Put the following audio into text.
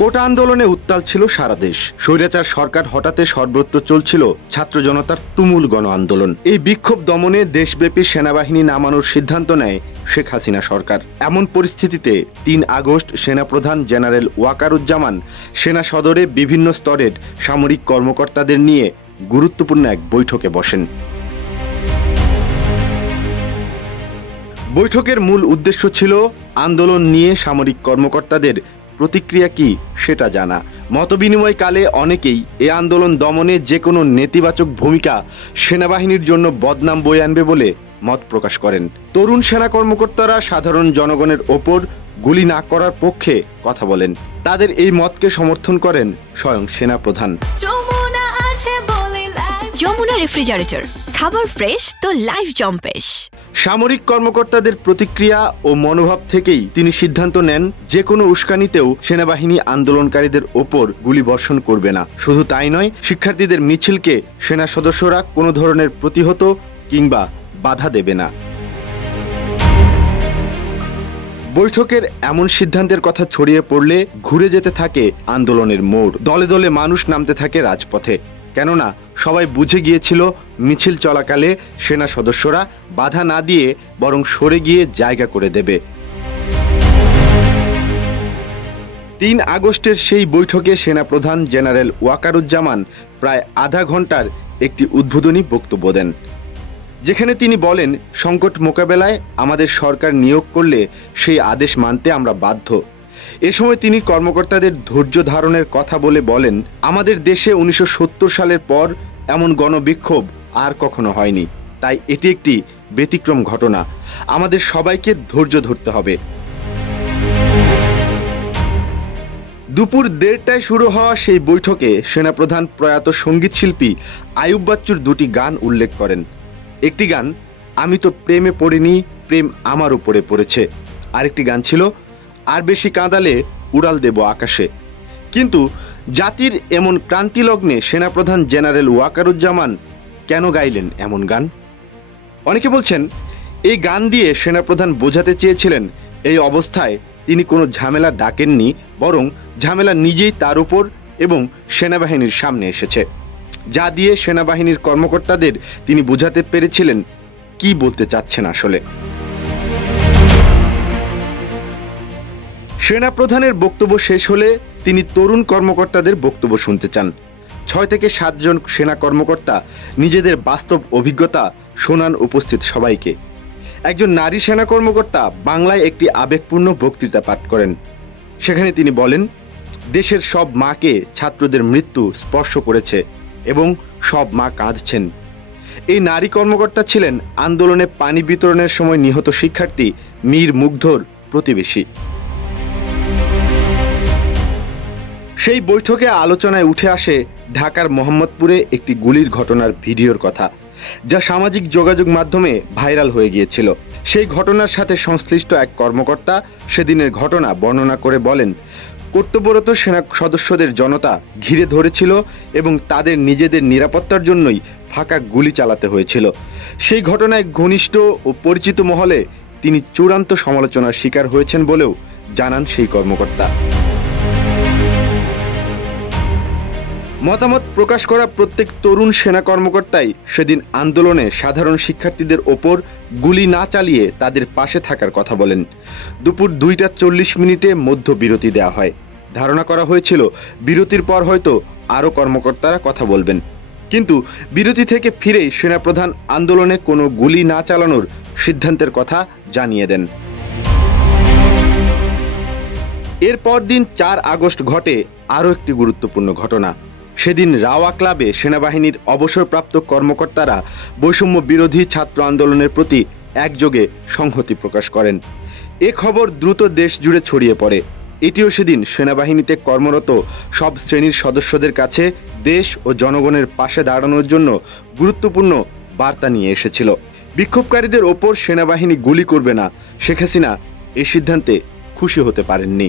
কোটা আন্দোলনে উত্তাল ছিল সারা দেশ। স্বৈরাচার সরকার হঠাতে সর্বত্র চলছিল ছাত্র জনতার তুমুল গণ আন্দোলন। এই বিক্ষোভ দমনে দেশব্যাপী সেনাবাহিনী নামানোর সিদ্ধান্ত নেয় শেখ হাসিনা সরকার। এমন পরিস্থিতিতে ৩ আগস্ট সেনাপ্রধান জেনারেল ওয়াকারুজ্জামান সেনা সদরে বিভিন্ন স্তরের সামরিক কর্মকর্তাদের নিয়ে গুরুত্বপূর্ণ এক বৈঠকে বসেন। বৈঠকের মূল উদ্দেশ্য ছিল আন্দোলন নিয়ে সামরিক কর্মকর্তাদের প্রতিক্রিয়া কি সেটা জানা। মতবিনিময়কালে অনেকেই এ আন্দোলন দমনে যে কোনো নেতিবাচক ভূমিকা সেনাবাহিনীর জন্য বদনাম বয়ে আনবে বলে মত প্রকাশ করেন। তরুণ সেনা কর্মকর্তারা সাধারণ জনগণের ওপর গুলি না করার পক্ষে কথা বলেন। তাদের এই মতকে সমর্থন করেন স্বয়ং সেনাপ্রধান। যমুনা রেফ্রিজারেটর, খাবার ফ্রেশ তো লাইফ জম্পেশ। সামরিক কর্মকর্তাদের প্রতিক্রিয়া ও মনোভাব থেকেই তিনি সিদ্ধান্ত নেন যে কোনো উস্কানিতেও সেনাবাহিনী আন্দোলনকারীদের ওপর গুলি বর্ষণ করবে না। শুধু তাই নয়, শিক্ষার্থীদের মিছিলকে সেনা সদস্যরা কোনো ধরনের প্রতিহত কিংবা বাধা দেবে না। বৈঠকের এমন সিদ্ধান্তের কথা ছড়িয়ে পড়লে ঘুরে যেতে থাকে আন্দোলনের মোড়। দলে দলে মানুষ নামতে থাকে রাজপথে। কেননা সবাই বুঝে গিয়েছিল মিছিল চলাকালে সেনা সদস্যরা বাধা না দিয়ে বরং সরে গিয়ে জায়গা করে দেবে। ৩ আগস্টের সেই বৈঠকে সেনাপ্রধান জেনারেল ওয়াকারুজ্জামান প্রায় আধা ঘন্টার একটি উদ্বোধনী বক্তব্য দেন, যেখানে তিনি বলেন, সংকট মোকাবেলায় আমাদের সরকার নিয়োগ করলে সেই আদেশ মানতে আমরা বাধ্য। এ সময় তিনি কর্মকর্তাদের ধৈর্য ধারণের কথা বলেন, আমাদের দেশে 1970 সালের পর এমন গণবিক্ষোভ আর কখনো হয়নি, তাই এটি একটি ব্যতিক্রম ঘটনা। আমাদের সবাইকে ধৈর্য ধরতে হবে। দুপুর 1:30টায় শুরু হওয়া সেই বৈঠকে সেনাপ্রধান প্রয়াত সঙ্গীত শিল্পী আইয়ুব বাচ্চুর 2টি গান উল্লেখ করেন। একটি গান আমি তো প্রেমে পড়িনি, প্রেম আমার উপরে পড়েছে। আরেকটি গান ছিল আর বেশি কাঁদালে উড়াল দেব আকাশে। কিন্তু জাতির এমন ক্রান্তি লগ্নে সেনাপ্রধান জেনারেল ওয়াকারুজ্জামান কেন গাইলেন এমন গান? অনেকে বলছেন এই গান দিয়ে সেনাপ্রধান বোঝাতে চেয়েছিলেন এই অবস্থায় তিনি কোনো ঝামেলা ডাকেননি, বরং ঝামেলা নিজেই তার উপর এবং সেনাবাহিনীর সামনে এসেছে, যা দিয়ে সেনাবাহিনীর কর্মকর্তাদের তিনি বোঝাতে পেরেছিলেন কি বলতে চাচ্ছেন আসলে। সেনাপ্রধানের বক্তব্য শেষ হলে তিনি তরুণ কর্মকর্তাদের বক্তব্য শুনতে চান। 6 থেকে 7 জন সেনা কর্মকর্তা নিজেদের বাস্তব অভিজ্ঞতা শোনান উপস্থিত সবাইকে। একজন নারী সেনা কর্মকর্তা বাংলায় একটি আবেগপূর্ণ বক্তৃতা পাঠ করেন। সেখানে তিনি বলেন, দেশের সব মাকে ছাত্রদের মৃত্যু স্পর্শ করেছে এবং সব মা কাঁদছেন। এই নারী কর্মকর্তা ছিলেন আন্দোলনে পানি বিতরণের সময় নিহত শিক্ষার্থী মীর মুগ্ধর প্রতিবেশী। সেই বৈঠকে আলোচনায় উঠে আসে ঢাকার মোহাম্মদপুরে একটি গুলির ঘটনার ভিডিওর কথা, যা সামাজিক যোগাযোগ মাধ্যমে ভাইরাল হয়ে গিয়েছিল। সেই ঘটনার সাথে সংশ্লিষ্ট এক কর্মকর্তা সেদিনের ঘটনা বর্ণনা করে বলেন, কর্তব্যরত সেনা সদস্যদের জনতা ঘিরে ধরেছিল এবং তাদের নিজেদের নিরাপত্তার জন্যই ফাঁকা গুলি চালাতে হয়েছিল। সেই ঘটনায় ঘনিষ্ঠ ও পরিচিত মহলে তিনি চূড়ান্ত সমালোচনার শিকার হয়েছেন বলেও জানান সেই কর্মকর্তা। মতামত প্রকাশ করা প্রত্যেক তরুণ সেনা কর্মকর্তাই সেদিন আন্দোলনে সাধারণ শিক্ষার্থীদের ওপর গুলি না চালিয়ে তাদের পাশে থাকার কথা বলেন। দুপুর 2:40 মধ্য বিরতি দেওয়া হয়। ধারণা করা হয়েছিল বিরতির পর হয়তো আরও কর্মকর্তারা কথা বলবেন, কিন্তু বিরতি থেকে ফিরেই সেনাপ্রধান আন্দোলনে কোনো গুলি না চালানোর সিদ্ধান্তের কথা জানিয়ে দেন। এরপর দিন 4 আগস্ট ঘটে আরও একটি গুরুত্বপূর্ণ ঘটনা। সেদিন রাওয়া ক্লাবে সেনাবাহিনীর অবসরপ্রাপ্ত কর্মকর্তারা বৈষম্য বিরোধী ছাত্র আন্দোলনের প্রতি একযোগে সংহতি প্রকাশ করেন। এ খবর দ্রুত দেশ জুড়ে ছড়িয়ে পড়ে। এটিও সেদিন সেনাবাহিনীতে কর্মরত সব শ্রেণীর সদস্যদের কাছে দেশ ও জনগণের পাশে দাঁড়ানোর জন্য গুরুত্বপূর্ণ বার্তা নিয়ে এসেছিল। বিক্ষোভকারীদের ওপর সেনাবাহিনী গুলি করবে না, শেখ হাসিনা এই সিদ্ধান্তে খুশি হতে পারেননি।